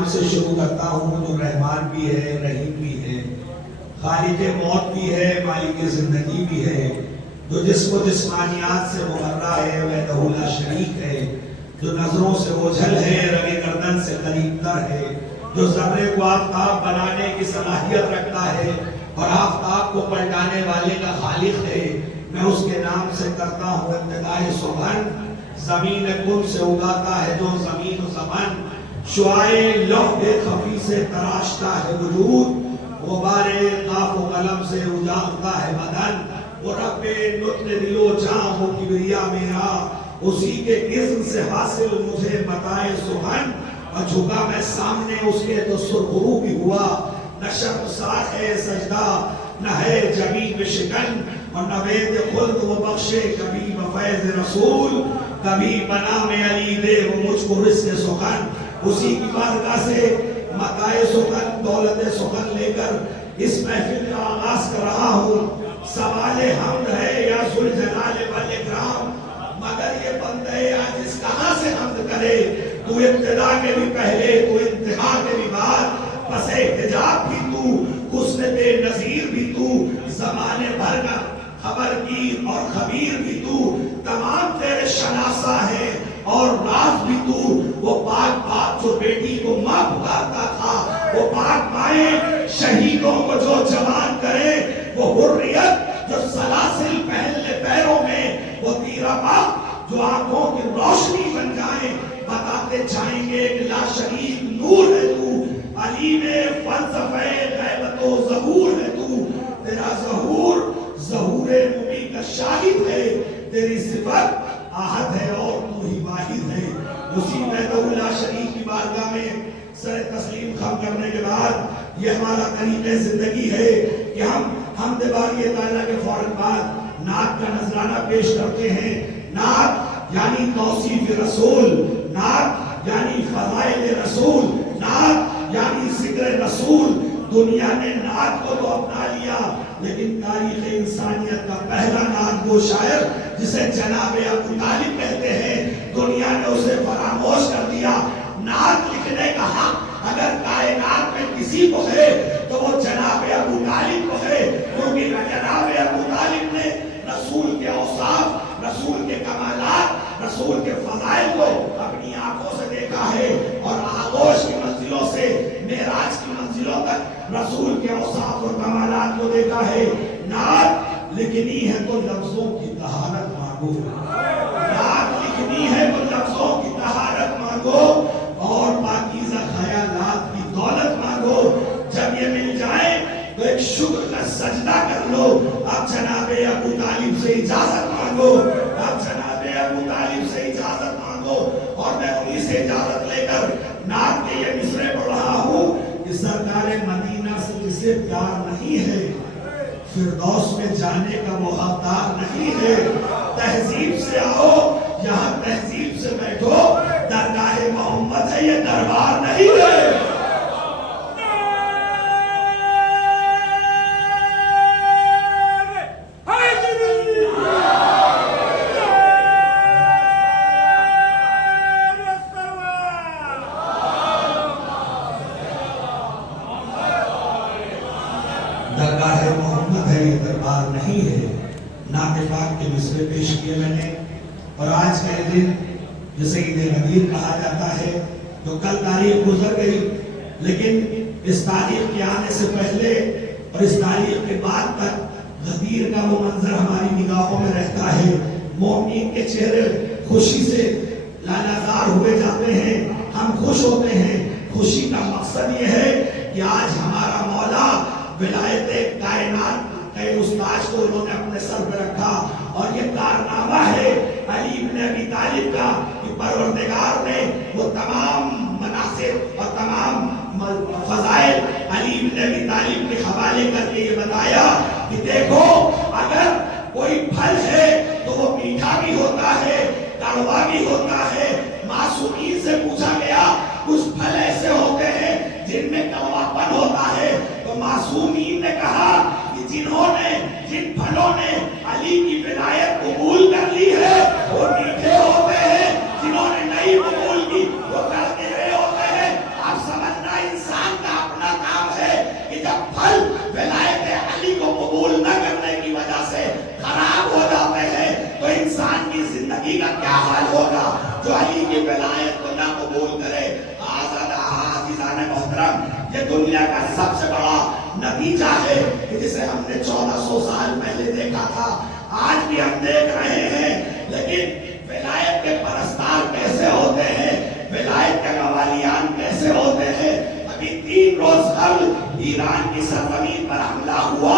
نام سے شروع کرتا ہوں جو رحمان بھی ہے، رحیم بھی ہے، خالق موت بھی ہے، مالک زندگی بھی ہے، جو جسم و جسمانیات سے مبرہ ہے، وحدہ لا شریک ہے، جو نظروں سے اوجھل ہے، رگ گردن سے قریب تر ہے، جو ذرے کو آفتاب بنانے کی صلاحیت رکھتا ہے اور آفتاب کو پلٹانے والے کا خالق ہے، میں اس کے نام سے کرتا ہوں ابتدائے سبحان۔ زمین کن سے اگاتا ہے جو زمین و زمن، شعائے لوح خفی سے تراشتا ہے وجود، غبار قاف و قلم سے اجاغتا ہے بدن، وہ رب نطق دل و جاں ہو کبریا میرا، اسی کے اذن سے حاصل مجھے بتائے سخن، اور جھکا میں سامنے اس کے تو سرخرو بھی ہوا، نہ شرمسار ہے سجدہ نہ ہے جبین شکن، اور نہ وید خلد و بخشے کبھی بفیض رسول، کبھی بنام علی دے وہ مجھ کو رزق سخن، اسی کی بارگاہ سے متاع سخن دولت سخن لے کر اس محفل کا آغاز کر رہا ہوں۔ سوال حمد ہے یا ذوالجلال والاکرام، مگر یہ بندے عاجز کہاں سے حمد کرے، تو ابتدا کے بھی پہلے تو انتہا کے بھی بعد، پس حجاب بھی تو حسن بے نظیر بھی تو، زمانے بھر کا خبر گیر اور خبیر بھی تو، تمام تیرے شناسہ ہے اور راز بھی تو، وہ پاک باپ جو بیٹی کو ماں پکارتا تھا، وہ پاک مائیں شہیدوں کو جو جوان کرے، وہ حریت جو سلاسل پہلے پیروں میں، وہ تیرا باپ جو آنکھوں کی روشنی بن جائیں، بتاتے جائیں گے کہ لا شریک نور ہے تو، علیم فلسفہ غیبت و ظہور ہے تو، تیرا ظہور ظہور مبی کا شاہد ہے، تیری صفت آہد ہے اور تو ہی واحد ہے۔ اسی وحدہ لا شریک کی بارگاہ میں سر تسلیم خم کرنے کے بعد یہ ہمارا طریقہ زندگی ہے کہ ہم حمد باری تعالیٰ کے فوراً بعد نعت کا نذرانہ پیش کرتے ہیں۔ نعت یعنی توصیف رسول، نعت یعنی فضائل رسول، نعت یعنی ذکر رسول۔ دنیا نے نعت کو تو اپنا لیا، لیکن تاریخ انسانیت کا پہلا نعت وہ شاعر جسے جناب ابو طالب کہتے ہیں، دنیا نے اسے فراموش کر دیا۔ نعت لکھنے کا حق اگر کائنات میں کسی کو ہے تو وہ جناب ابو طالب کو ہے، کیونکہ جناب ابو طالب نے رسول کے اوصاف، رسول کے کمالات، رسول کے فضائل کو اپنی آنکھوں سے دیکھا ہے، اور آغوش کی منزلوں سے معراج کی منزلوں تک رسول کے اوصاف اور کمالات کو دیکھا ہے۔ نعت لکھنی ہے تو لفظوں کی طہارت مانگو، نعت لکھنی ہے تو لفظوں کی طہارت مانگو، اور پاکیزہ خیالات کی دولت مانگو۔ جب یہ مل جائے تو ایک شکر کا سجدہ کر لو۔ اب جناب ابو طالب سے اجازت مانگو، اب جناب ابو طالب سے اجازت مانگو، اور میں انہی سے اجازت لے کر نعت کے یہ مصرے پڑھ رہا ہوں کہ سرکار مدینہ سے جسے پیار نہیں ہے، فردوس میں جانے کا وہ حقدار نہیں ہے۔ تہذیب سے آؤ، یہاں تہذیب سے بیٹھو، درگاہ محمد ہے یہ دربار نہیں ہے۔ درگاہ محمد ہے یہ دربار نہیں ہے۔ نعت پاک کے مصرے پیش کیے میں نے، اور آج کا یہ دن جسے عید غدیر کہا جاتا ہے، جو کل تاریخ گزر گئی، لیکن اس تاریخ کے آنے سے پہلے اور اس تاریخ کے بعد تک غدیر کا وہ منظر ہماری نگاہوں میں رہتا ہے۔ مومنین کے چہرے خوشی سے لالہزار ہوئے جاتے ہیں، ہم خوش ہوتے ہیں۔ خوشی کا مقصد یہ ہے کہ آج ہمارا مولا ولایت کائنات کے اس تاج کو انہوں نے اپنے سر پہ رکھا، اور یہ کارنامہ ہے علی بن ابی طالب کا کہ پروردگار نے وہ تمام مناصب اور تمام فضائل علی بن ابی طالب کے حوالے کر کے یہ بتایا کہ دیکھو، اگر کوئی پھل ہے تو وہ میٹھا بھی ہوتا ہے، کڑوا بھی ہوتا ہے۔ معصومین سے پوچھا گیا کچھ پھل ایسے ہوتے ہیں جن میں کڑواپن ہوتا ہے، تو معصومین نے کہا کہ جن پھلوں نے علی کی ولایت قبول کر لی ہے وہ میٹھے ہوتے ہیں، جنہوں نے نہیں قبول کی وہ کڑوے ہوتے ہیں۔ آپ سمجھ नतीजा है कि जिसे हमने 1400 साल पहले देखा था आज भी हम देख रहे हैं। लेकिन विलायत के परस्तार कैसे होते हैं, विलायत के कवालियान कैसे होते हैं। अभी 3 रोज कबल ईरान की सरजमीन पर हमला हुआ।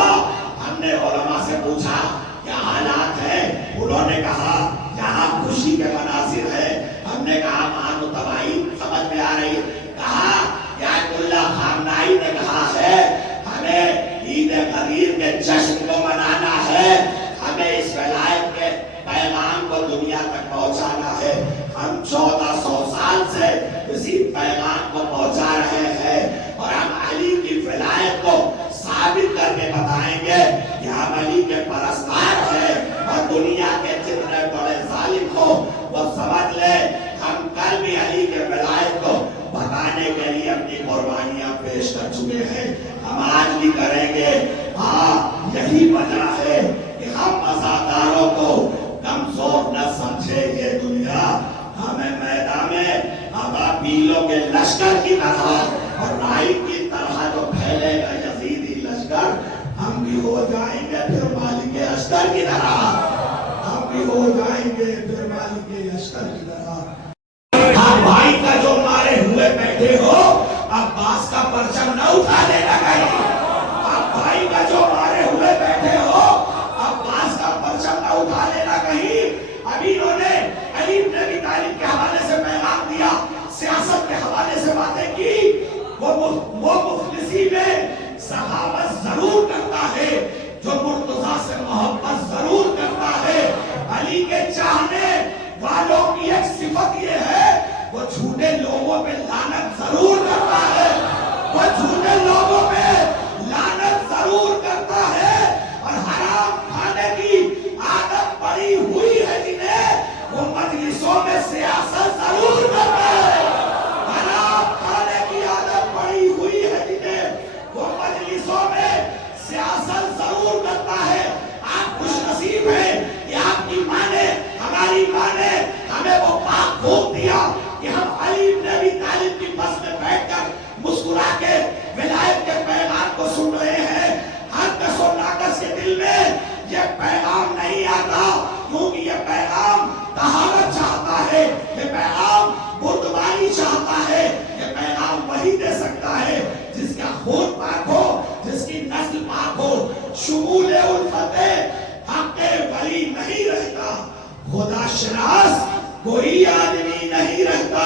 हमने उलमा से पूछा क्या हालात है, उन्होंने कहा यहाँ खुशी के मनासिर है। हमने कहा मानो तबाही समझ में आ रही है। कहा यातुल्लाह खामनाई ने कहा है हमें ईद गदीर के जश्न को मनाना है, हमें इस विलायत के पैगाम को दुनिया तक पहुंचाना है। हम 1400 साल से इसी पैगाम को पहुंचा रहे हैं और हम अली की विलायत को साबित करके बताएंगे कि हम अली के परस्तार हैं और दुनिया के जितने बड़े जालिम हो वो समझ ले हम कल भी अली के विलायत को बताने के लिए अपनी कुर्बानियां पेश कर चुके हैं, हम आज भी करेंगे। हाँ, यही वजह है कि हम मज़ादारों को कमजोर न समझे ये दुनिया। हमें मैदान में अबाबीलों के लश्कर की तरह और राई की तरह जो फैलेगा यजीदी लश्कर, हम भी हो जाएंगे फिर मालिक अस्कर की तरह, हम भी हो जाएंगे फिर मालिक अस्कर की तरह। आप भाई का जो मारे हुए बैठे हो अब्बास का परचम न उठा लेना कहीं। आप भाई का जो मारे हुए बैठे हो अब्बास का परचम न उठा लेना कहीं। अभी इन्होंने अली इब्न अबी तालिब के हवाले से पैगाम दिया, सियासत के हवाले से बातें की। वो मुखलिसी में सहाबत जरूर करता है, जो मुर्तजा से मोहब्बत जरूर करता है। अली के चाहने वालों की एक सिफत ये है वो झूठे लोगों पे लानत जरूर करता है, वो झूठे लोगों पे लानत जरूर करता है। और हराम खाने की आदत पड़ी हुई है जिन्हें, वो मजलिसों में सियासत जरूर करता है। हराम खाने की आदत पड़ी हुई है जिन्हें, वो मजलिसों में सियासत जरूर करता है। आप खुशनसीब हैं कि आपकी माँ ने, हमारी माँ ने हमें वो पाक भोग दिया कि हम अली इब्न अबी तालिब की बस में बैठकर मुस्कुरा के विलायत के पैगाम को सुन रहे हैं। हर कस और नाकस के दिल में ये पैगाम नहीं आता, क्योंकि ये पैगाम तहारत चाहता है, ये पैगाम बुर्दबानी चाहता है। ये पैगाम वही दे सकता है जिसका खून पाक हो, जिसकी नस्ल पाक हो। शुमूल उल्फते हक़े वली नहीं रहता, खुदा शनास कोई आदमी नहीं रहता।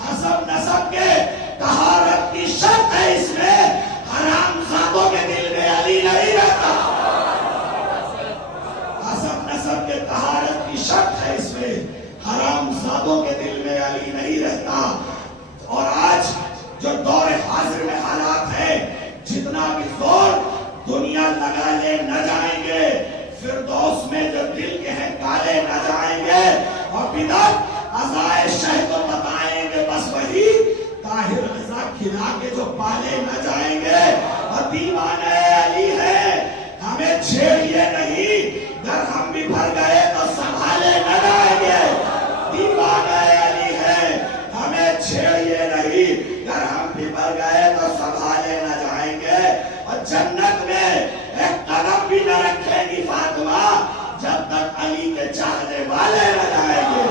हसब नसब के तहारत की शर्त है इसमें, हरामजादों के दिल में अली नहीं रहता। हसब नसब के तहारत की शर्त है इसमें, हरामजादों के दिल में अली नहीं रहता। और आज जो दौर हाजिर में हालात है, जितना भी जोर दुनिया लगा ले न जाएंगे, फिरदौस में जो दिल के हैं काले न जाएंगे, और बिदअत अज़ाए शह को बताएंगे बस वही ताहिर रज़ा खिला के जो पाले न जाएंगे। और दीवाने अली है, हमें छेड़िए नहीं, अगर हम भी भर गए तो संभाले न जाएंगे। दीवाने अली है, हमें छेड़िए नहीं, अगर हम भी भर गए तो संभाले न जाएंगे। और जन्नत में एक कदम भी न रखेंगी फातिमा जब तक अली के चाहने वाले न जाएंगे,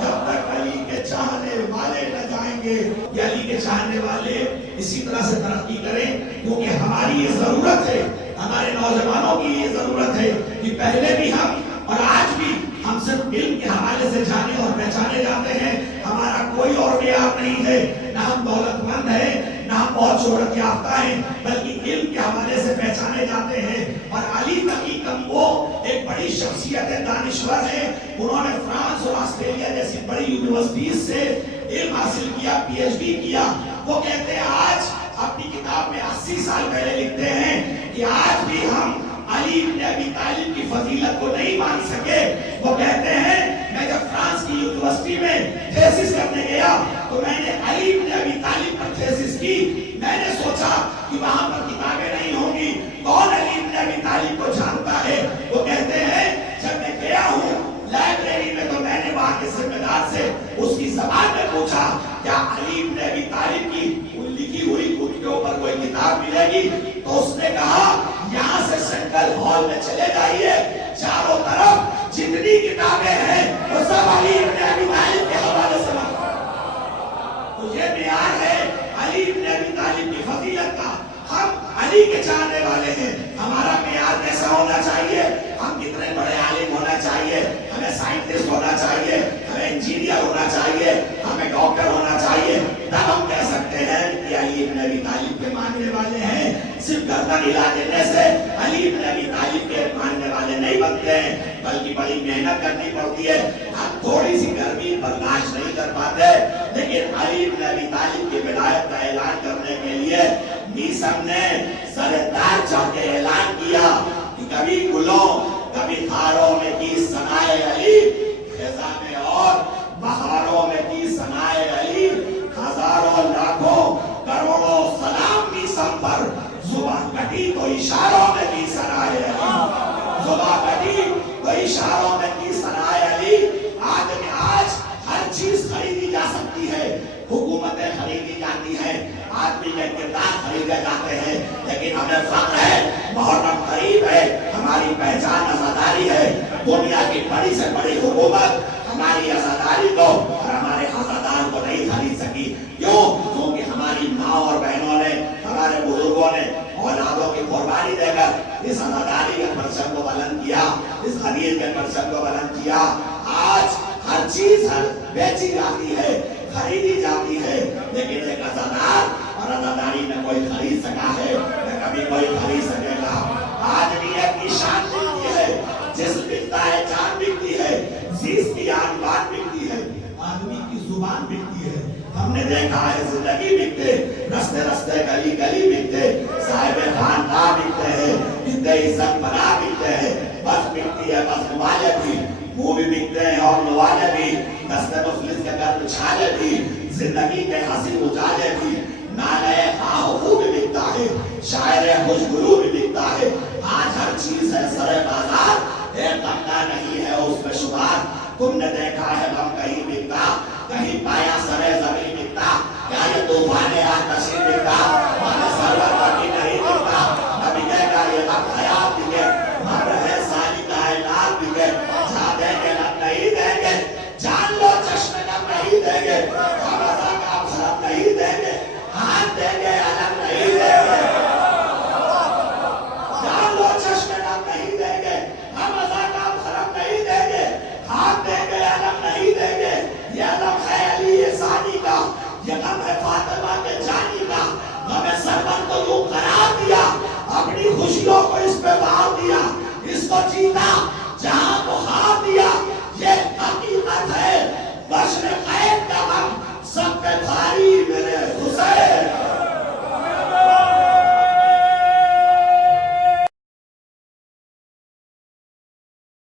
जब तक अली के चाहने वाले न जाएंगे। ये अली के चाहने वाले इसी तरह से तरक्की करें, क्योंकि हमारी ये जरूरत है, हमारे नौजवानों की ये जरूरत है कि पहले भी हम और आज भी हम सिर्फ इल्म के हवाले से जाने और पहचाने जाते हैं। हमारा कोई और प्यार नहीं है, न हम दौलतमंद हैं, न हम बहुत शोहरत याफ्ता हैं, बल्कि इल्म के हवाले से पहचाने जाते हैं। और अली तकी कम्बो एक बड़ी शख्सियत है, दानिश्वर है। उन्होंने फ्रांस और ऑस्ट्रेलिया जैसी बड़ी यूनिवर्सिटीज से इल्म हासिल किया, PhD किया। वो कहते हैं आज अपनी किताब में 80 साल पहले लिखते हैं कि आज भी हम अली इब्न अबी तालिब की फजीलत को नहीं मान सके। वो कहते हैं मैं जब फ्रांस की यूनिवर्सिटी में थेसिस करने गया तो मैंने अली इब्न अबी तालिब पर थेसिस की। मैंने सोचा कि वहां पर किताबें नहीं होंगी, कौन अली इब्न अबी तालिब को जानता है। वो कहते हैं जब मैं गया हूँ लाइब्रेरी में तो मैंने वहां के जिम्मेदार से उसकी ज़बान में पूछा क्या अली इब्न अबी तालिब की लिखी हुई खुद के ऊपर कोई किताब मिलेगी, तो उसने कहा जितनी किताबें हैं वो सब अली इब्न अबी तालिब के हवाले से तो ये मेयार है अली इब्न अबी तालिब की फजीलत का। हम अली के चाहने वाले हैं, हमारा मेयार कैसा होना चाहिए? हम कितने बड़े आलिम होना चाहिए, हमें साइंटिस्ट होना चाहिए, हमें इंजीनियर होना चाहिए, हमें डॉक्टर होना चाहिए, तब हम कह सकते हैं कि अली इब्न अबी तालिब के मानने वाले हैं। सिर्फ गर्दन हिला देने से अली इब्न अबी तालिब के मानने वाले नहीं बनते हैं, बल्कि बड़ी मेहनत करनी पड़ती है। हम थोड़ी सी गर्मी बर्दाश्त नहीं कर पाते, लेकिन अली इब्न अबी तालिब की विलायत का ऐलान करने के लिए मीसम ने सरदार चाहते ऐलान किया कि कभी गुलों कभी खारों में की सनाए अली, खिज़ां में और बहारों में की सनाए अली, हजारों लाखों करोड़ों सलाम मीसम पर, जुबान कटी तो इशारों में की सनाए अली, जुबान कटी तो इशारों में की सनाए अली। आज हर चीज खरीदी जा सकती है, हुकूमतें खरीदी जाती हैं, आदमी के किरदार खरीदे जाते हैं, लेकिन हमें फख्र है, मुहर्रम करीब है, हमारी पहचान आज़ादारी है। दुनिया की बड़ी से बड़ी हुकूमत हमारी आज़ादारी को और हमारे आज़ादार को नहीं खरीद सकी। क्यों? क्योंकि हमारी माँ और बहनों ने, हमारे बुजुर्गों ने औलादों की कुर्बानी देकर इस आज़ादारी के परचम को बुलंद किया, इस खलील के परचम को बुलंद किया। आज हर चीज बेची जाती है, खरीदी जाती है, लेकिन एक आज़ादार और आज़ादारी न कोई खरीद सका है, न कभी कोई खरीद सकेगा। आदमियत की शान बिकती है, जिस्म बिकता है, जान बिकती है, चीज की आन बात बिकती है, आदमी की जुबान बिकती है। हमने देखा है जिंदगी बिकते, रस्ते रस्ते गली गली बिकते, साहिब खानदां बिकते हैं, इद्दे इज्जत बना बिकते हैं, बस बिकती है, बस नुवाले भी, वो भी बिकते हैं और नुवाले भी, दस्ते मुफलिस के घर उछाले भी, जिंदगी के हंसी उजाले भी, नाले खाहू भी बिकता है, शायरे खुशगुरू भी बिकता है। आज हर चीज है सरे बाजार, एक कपड़ा नहीं है उसमें शुमार। तुमने देखा है हम कहीं बिकता, कहीं पाया सरे जमीन बिकता, क्या ये तूफान आतशी बिकता, माने सरवर बाकी नहीं बिकता, न बिकेगा ये वक्त हयात बिके, मर है साली का ऐलान बिके, जा देंगे न नहीं देंगे, जान लो चश्मे न नहीं देंगे,